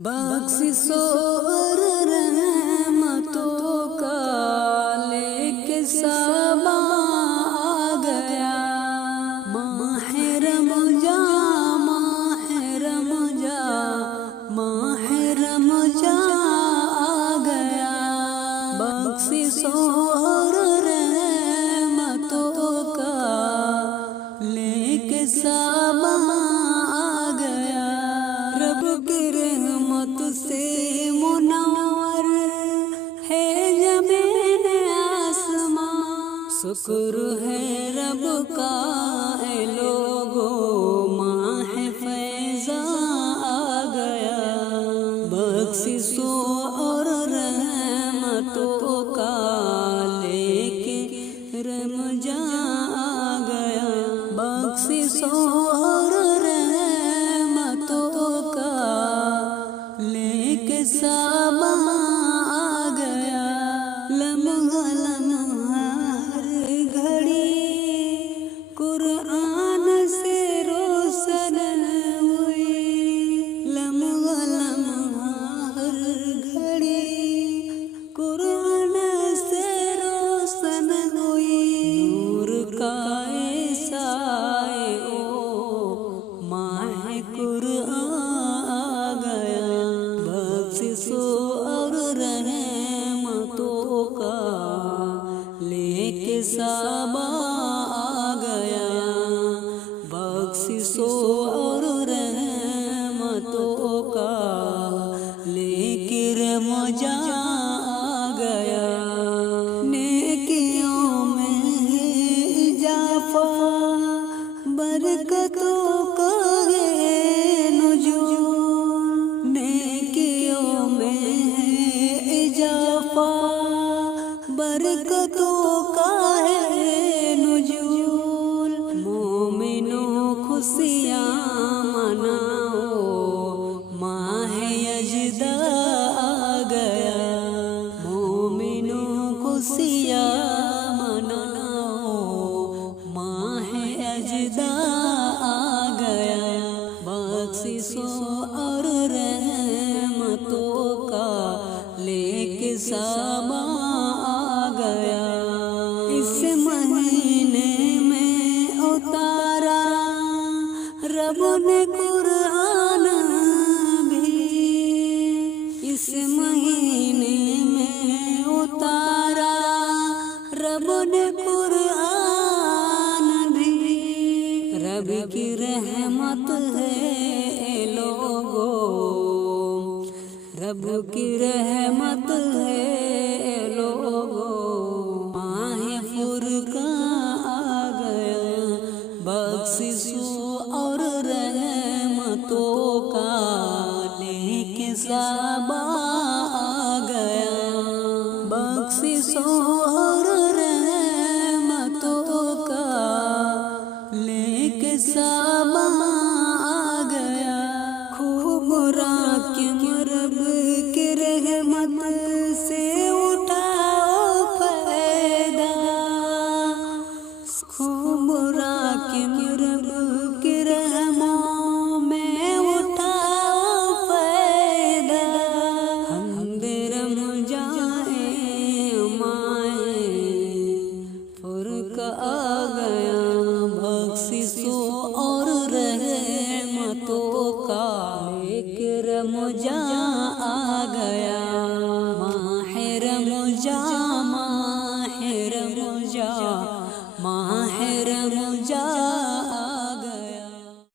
बख्शिशो और रहमतों का लेके सबा आ गया। माह रमज़ान आ गया। बख्शिशो और रहमतों का लेके सबा आ गया। रब की रहमत से मुनव्वर है ज़मीन आसमां। शुक्र है रब का ऐ लोगो, माह फैज़ा आ गया। बख्शिशों और रहमतों का लेके रमज़ान आ गया। बख्शिशों और रहमतों का लेके सबा आ गया। लम्हा लम्हा हर घड़ी कुरान से रोशन हुई। लम्हा लम्हा हर घड़ी कुरान से रोशन हुई। नूर का ऐसा ओ माह कुरान आ गया। बख्शिशों और रहमतों का लेके सबा आ गया। बख्शिशों और रहमतों का लेके रमज़ान आ गया। नेकियों में है इजाफा, बरकतों का है नुज़ूल। नेकियों में है इजाफा, बरकतों का है नुज़ूल। मोमिनों खुशियाँ मनाओ, माह यज़दा आ गया। मोमिनों खुशियाँ मनाओ, माह यज़दा आ गया। बख्शिशों और रहमतों का लेके सबा आ गया। इस महीने में उतारा रब ने कुरान भी। इस महीने में उतारा रब ने कुरान भी। रब की रहमत है लोगो, रब की रहमत है लोगो। माह फुरक़ान आ गया। बख्शिशों और रहमतों का लेके सबा आ गया। बख्शिशों और रहमतों का लेके सबा आ गया। खूब राकिम रब की रहमत से उठाओ फ़ायदा। खूब राकिम रब की रहमों में उठाओ फ़ायदा। हमदे रमज़ान माए फुरक़ान आ गया। बख्शिशों और रहमतों का लेके रमज़ान आ गया। माह रमज़ान, माह रमज़ान, माह रमज़ान।